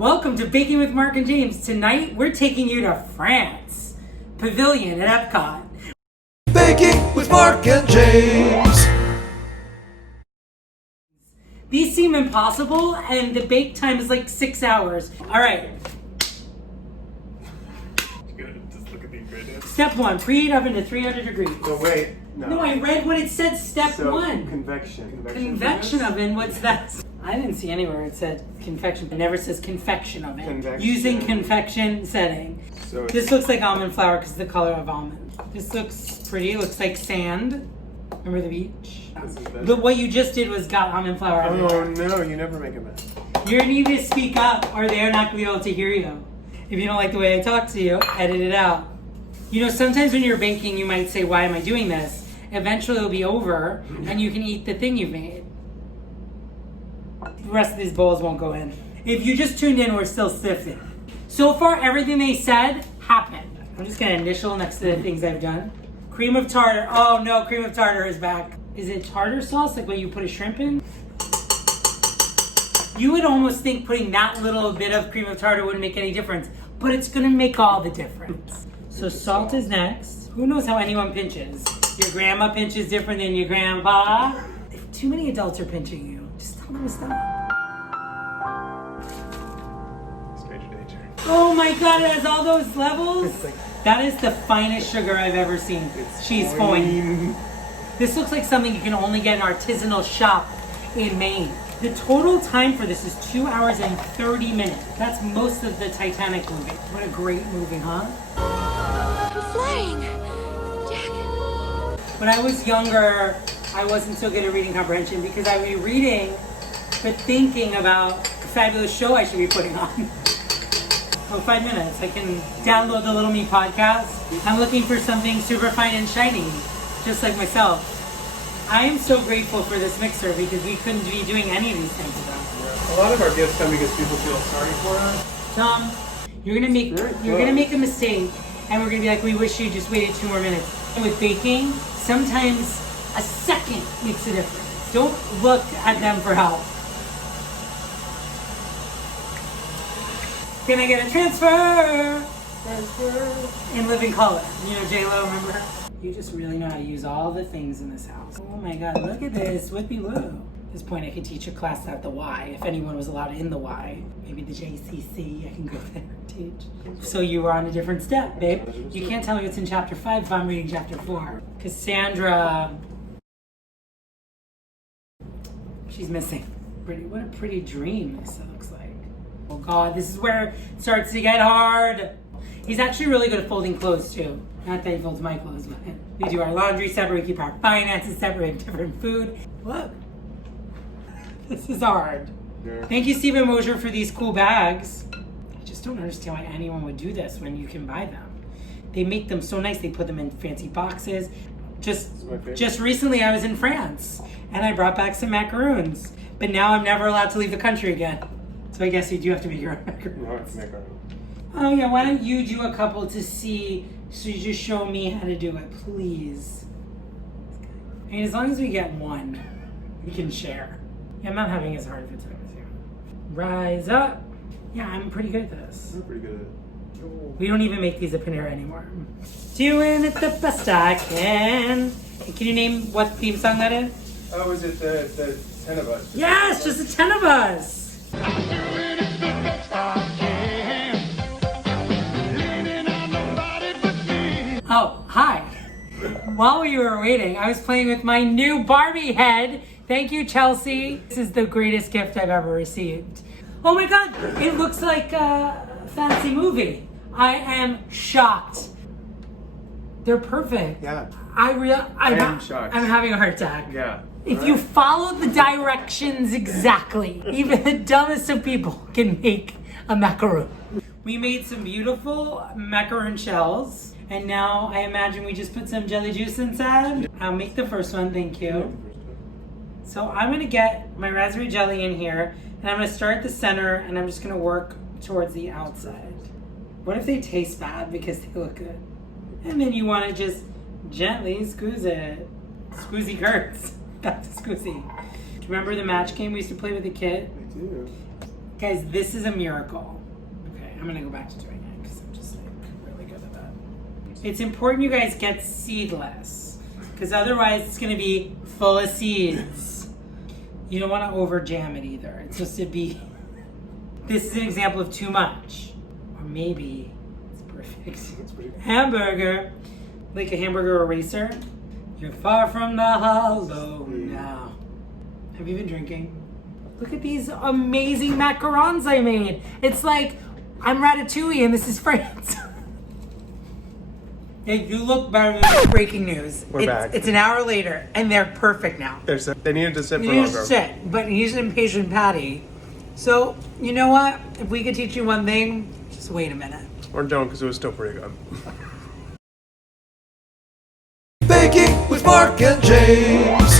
Welcome to Baking with Marc and James. Tonight, we're taking you to France. Pavilion at Epcot. Baking with Marc and James. These seem impossible, and the bake time is like 6 hours. All right. Good. Just look at the ingredients. Step 1, preheat oven to 300 degrees. Oh wait, no. No, I read what it said, step So, 1. Convection. Convection oven, what's that? I didn't see anywhere it said confection. It never says confection oven. Convection. Using confection setting. So This looks like almond flour because the color of almond. This looks pretty. It looks like sand. Remember the beach? This is better. But what you just did was got almond flour everywhere. Oh no, you never make a mess. You need to speak up or they're not going to be able to hear you. If you don't like the way I talk to you, edit it out. You know, sometimes when you're baking, you might say, why am I doing this? Eventually it'll be over and you can eat the thing you've made. The rest of these bowls won't go in. If you just tuned in, we're still sifting. So far, everything they said happened. I'm just going to initial next to the things I've done. Cream of tartar. Oh no, cream of tartar is back. Is it tartar sauce, like when you put a shrimp in? You would almost think putting that little bit of cream of tartar wouldn't make any difference, but it's gonna make all the difference. So salt is next. Who knows how anyone pinches? Your grandma pinches different than your grandpa. If too many adults are pinching you, just tell them to stop. Stranger danger. Oh my God, it has all those levels. That is the finest sugar I've ever seen. She's fine. This looks like something you can only get in an artisanal shop in Maine. The total time for this is 2 hours and 30 minutes. That's most of the Titanic movie. What a great movie, huh? I'm flying. Jack. When I was younger, I wasn't so good at reading comprehension because I would be reading but thinking about a fabulous show I should be putting on. Oh, 5 minutes. I can download the Little Me podcast. I'm looking for something super fine and shiny, just like myself. I am so grateful for this mixer because we couldn't be doing any of these things without it. A lot of our gifts come because people feel sorry for us. Tom, you're gonna make a mistake, and we're gonna be like, we wish you just waited 2 more minutes. And with baking, sometimes a second makes a difference. Don't look at them for help. Can I get a transfer? In living color. You know J-Lo, remember her? You just really know how to use all the things in this house. Oh my God, look at this, whippy woo. At this point, I could teach a class at the Y, if anyone was allowed in the Y. Maybe the JCC, I can go there and teach. So you were on a different step, babe. You can't tell me what's in chapter 5 if I'm reading chapter 4. Cassandra, she's missing. What a pretty dream this looks like. Oh God, this is where it starts to get hard. He's actually really good at folding clothes too. Not that he folds my clothes, but we do our laundry separate, we keep our finances separate, we have different food. Look, this is hard. Yeah. Thank you, Stephen Mosier, for these cool bags. I just don't understand why anyone would do this when you can buy them. They make them so nice, they put them in fancy boxes. Just recently I was in France and I brought back some macaroons, but now I'm never allowed to leave the country again. So I guess you do have to make your own macaroons. No, it's macaroni. Oh yeah, why don't you do a couple to see, so you just show me how to do it, please. I mean, as long as we get one, we can share. Yeah, I'm not having as hard of a time as you. Rise up. Yeah, I'm pretty good at this. You're pretty good at it. We don't even make these at Panera anymore. Doing it the best I can. And can you name what theme song that is? Oh, is it the 10 of us? Yes, just the 10 of us. Oh, hi. While we were waiting, I was playing with my new Barbie head. Thank you, Chelsea. This is the greatest gift I've ever received. Oh my God, it looks like a fancy movie. I am shocked. They're perfect. Yeah. I'm shocked. I'm having a heart attack. Yeah. If you follow the directions exactly, even the dumbest of people can make a macaroon. We made some beautiful macaroon shells, and now I imagine we just put some jelly juice inside. I'll make the first one, thank you. So I'm gonna get my raspberry jelly in here, and I'm gonna start at the center, and I'm just gonna work towards the outside. What if they taste bad because they look good? And then you wanna just gently squeeze it. Squeezy curds. Back to squeezy. Do you remember the match game we used to play with the kid? I do. Guys, this is a miracle. Okay, I'm gonna go back to doing it because I'm just like really good at that. It's important you guys get seedless because otherwise it's gonna be full of seeds. You don't want to over jam it either. It's just to be. This is an example of too much, or maybe it's perfect. It's pretty good. Hamburger, like a hamburger eraser. You're far from the hollow now. Have you been drinking? Look at these amazing macarons I made. It's like I'm Ratatouille and this is France. Yeah, you look better than breaking news. We're back. It's an hour later and they're perfect now. They needed to sit for You need to longer. sit, but he's an impatient patty. So, you know what? If we could teach you one thing, just wait a minute. Or don't, because it was still pretty good. Baking with Marc and James.